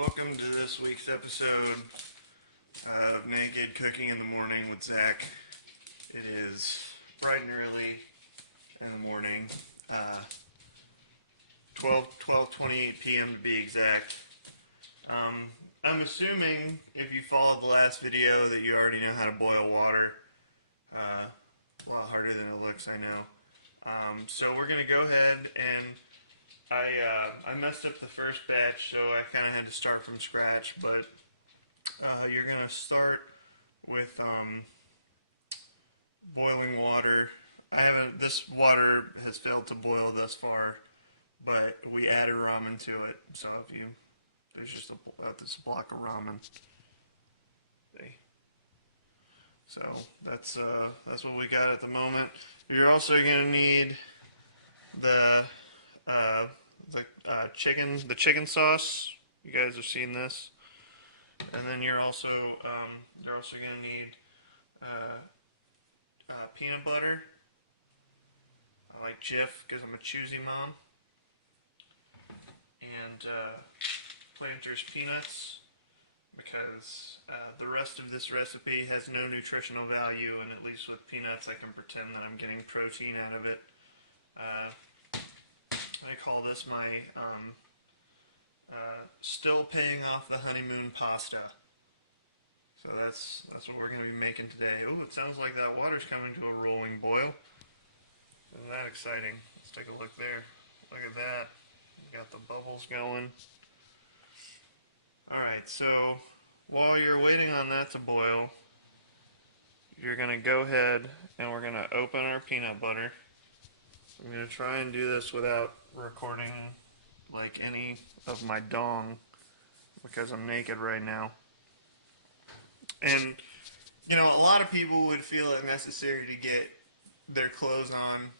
Welcome to this week's episode of Naked Cooking in the Morning with Zach. It is bright and early in the morning, 12:28 p.m. to be exact. I'm assuming if you followed the last video that you already know how to boil water. A lot harder than it looks, I know. So we're going to go ahead and I messed up the first batch, so I kind of had to start from scratch, but you're going to start with boiling water. This water has failed to boil thus far, but we added ramen to it, so there's just this block of ramen. See? So that's what we got at the moment. You're also going to need the chicken sauce. You guys have seen this, and then you're also going to need peanut butter. I like Jif because I'm a choosy mom, and Planters peanuts because the rest of this recipe has no nutritional value, and at least with peanuts I can pretend that I'm getting protein out of it. I call this my still paying off the honeymoon pasta. So that's what we're going to be making today. Oh, it sounds like that water's coming to a rolling boil. Isn't that exciting? Let's take a look there. Look at that. We got the bubbles going. Alright, so while you're waiting on that to boil, you're going to go ahead and we're going to open our peanut butter. I'm going to try and do this without recording like any of my dong because I'm naked right now. And you know, a lot of people would feel it necessary to get their clothes on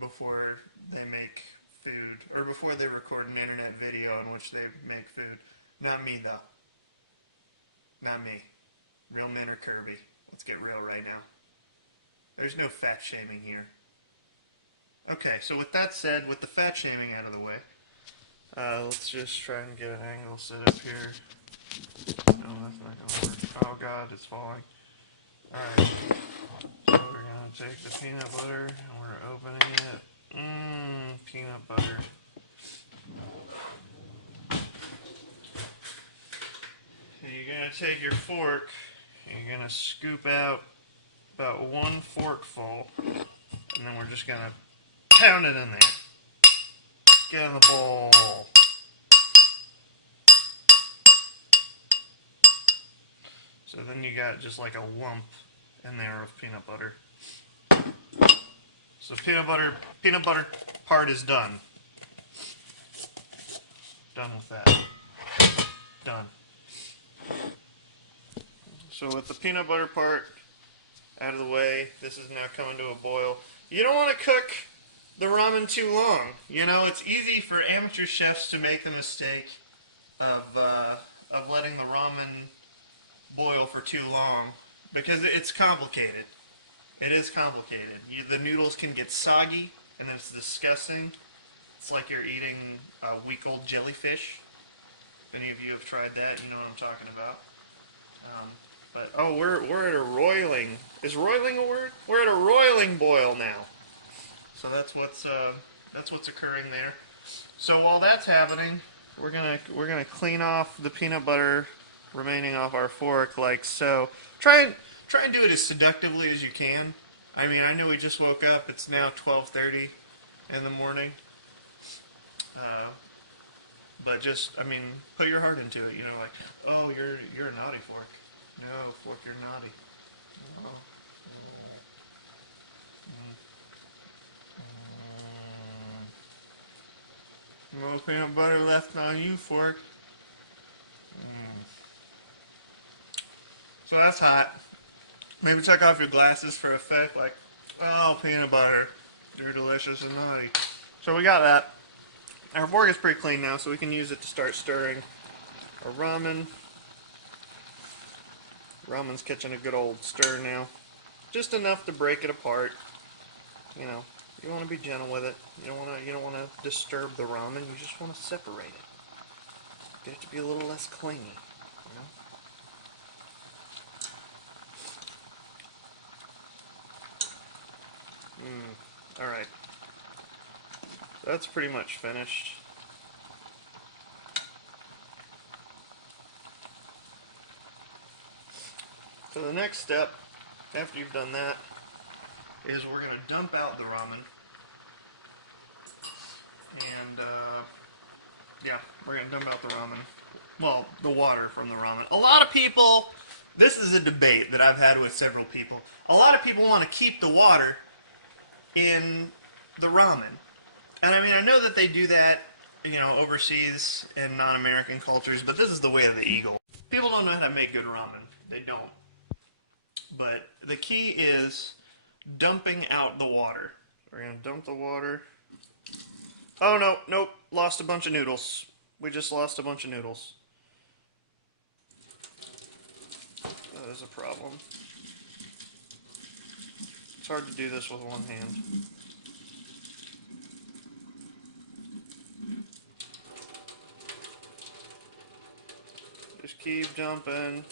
before they make food, or before they record an internet video in which they make food. Not me though. Not me. Real men are curvy. Let's get real right now. There's no fat shaming here. Okay, so with that said, with the fat shaming out of the way, let's just try and get an angle set up here. No, that's not going to work. Oh god, it's falling. Alright, so we're going to take the peanut butter and we're opening it. Peanut butter. And you're going to take your fork and you're going to scoop out about one forkful, and then we're just going to pound it in there. Get in the bowl. So then you got just like a lump in there of peanut butter. So peanut butter part is done. Done with that. Done. So with the peanut butter part out of the way, this is now coming to a boil. You don't want to cook the ramen too long. You know, it's easy for amateur chefs to make the mistake of letting the ramen boil for too long because it's complicated. It is complicated. The noodles can get soggy and it's disgusting. It's like you're eating a week-old jellyfish. If any of you have tried that, you know what I'm talking about. But oh, we're at a roiling. Is roiling a word? We're at a roiling boil now. So that's what's occurring there. So while that's happening, we're gonna clean off the peanut butter remaining off our fork like so. Try and do it as seductively as you can. I mean, I know we just woke up. It's now 12:30 in the morning. But just, I mean, put your heart into it. You know, like, oh, you're a naughty fork. No, fork, you're naughty. No. No peanut butter left on you, fork. So that's hot. Maybe take off your glasses for effect, like, oh, peanut butter. You're delicious and naughty. So we got that. Our fork is pretty clean now, so we can use it to start stirring our ramen. Ramen's catching a good old stir now. Just enough to break it apart. You know, you want to be gentle with it. You don't want to disturb the ramen. You just want to separate it. They have to be a little less clingy, you know? Alright. So that's pretty much finished. So the next step, after you've done that, is we're going to dump out the ramen. And, yeah, we're going to dump out the ramen. Well, the water from the ramen. A lot of people, this is a debate that I've had with several people. A lot of people want to keep the water in the ramen. And I mean, I know that they do that, you know, overseas in non-American cultures, but this is the way of the eagle. People don't know how to make good ramen. They don't. But the key is dumping out the water. We're going to dump the water. Oh, no, nope, lost a bunch of noodles. We just lost a bunch of noodles. That is a problem. It's hard to do this with one hand. Just keep dumping.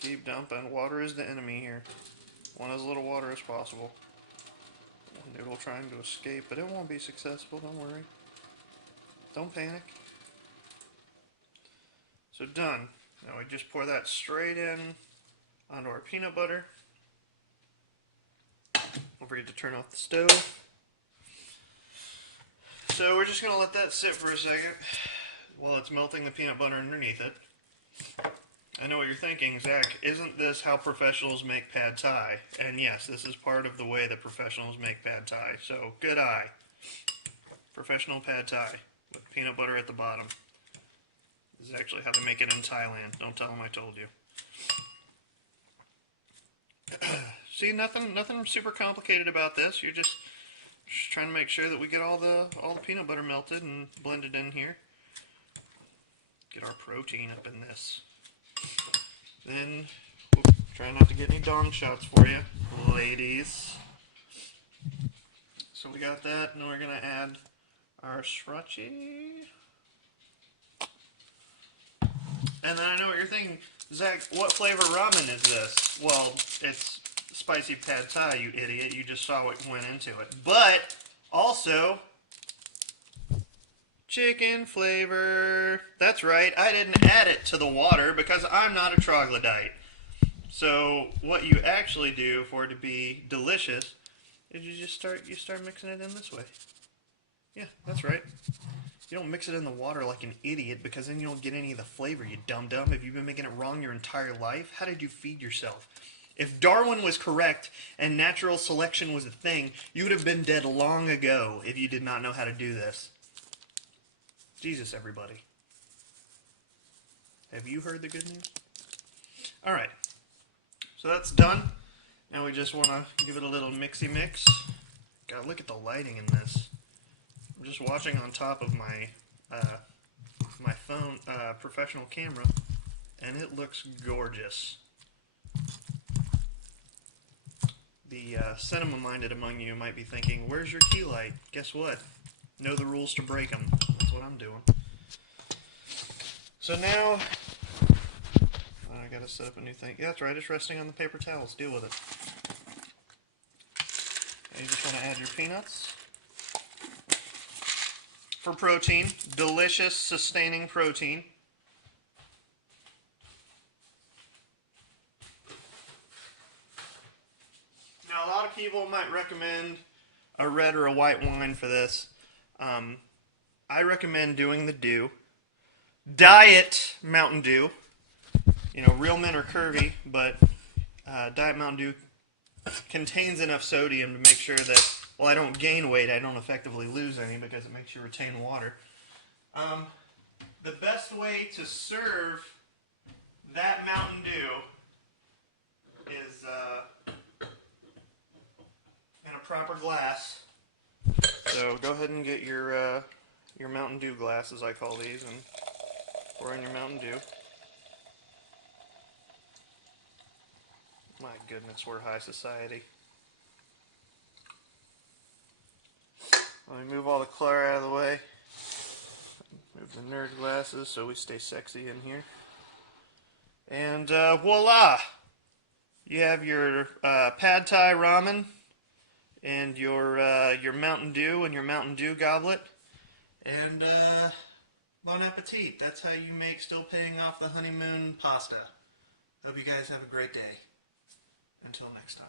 Keep dumping. Water is the enemy here. Want as little water as possible. Noodle trying to escape, but it won't be successful, don't worry. Don't panic. So done. Now we just pour that straight in onto our peanut butter. Don't forget to turn off the stove. So we're just going to let that sit for a second while it's melting the peanut butter underneath it. I know what you're thinking, Zach, isn't this how professionals make pad thai? And yes, this is part of the way that professionals make pad thai. So, good eye. Professional pad thai with peanut butter at the bottom. This is actually how they make it in Thailand. Don't tell them I told you. See, nothing super complicated about this. You're just trying to make sure that we get all the peanut butter melted and blended in here. Get our protein up in this. Then, try not to get any dong shots for you, ladies. So we got that, and we're going to add our sriracha. And then I know what you're thinking, Zach, what flavor ramen is this? Well, it's spicy pad thai, you idiot. You just saw what went into it. But, also, chicken flavor. That's right, I didn't add it to the water because I'm not a troglodyte. So what you actually do for it to be delicious is you start mixing it in this way. Yeah, that's right. You don't mix it in the water like an idiot because then you don't get any of the flavor, you dum-dum. Have you been making it wrong your entire life? How did you feed yourself? If Darwin was correct and natural selection was a thing, you would have been dead long ago if you did not know how to do this. Jesus, everybody. Have you heard the good news? Alright. So that's done. Now we just want to give it a little mixy mix. God, look at the lighting in this. I'm just watching on top of my my phone professional camera, and it looks gorgeous. The cinema-minded among you might be thinking, where's your key light? Guess what? Know the rules to break them. That's what I'm doing. So now, I gotta set up a new thing. Yeah, that's right, it's resting on the paper towels. Deal with it. And you just want to add your peanuts. For protein, delicious, sustaining protein. Now, a lot of people might recommend a red or a white wine for this. I recommend doing the Dew. Diet Mountain Dew. You know, real men are curvy, but Diet Mountain Dew contains enough sodium to make sure that, well, I don't gain weight, I don't effectively lose any because it makes you retain water. The best way to serve that Mountain Dew is in a proper glass. So go ahead and get your Mountain Dew glass, as I call these, and pour in your Mountain Dew. My goodness, we're high society. Let me move all the clutter out of the way. Move With the nerd glasses so we stay sexy in here. And voila! You have your pad thai ramen and your Mountain Dew and your Mountain Dew goblet. And bon appetit. That's how you make still paying off the honeymoon pasta. Hope you guys have a great day. Until next time.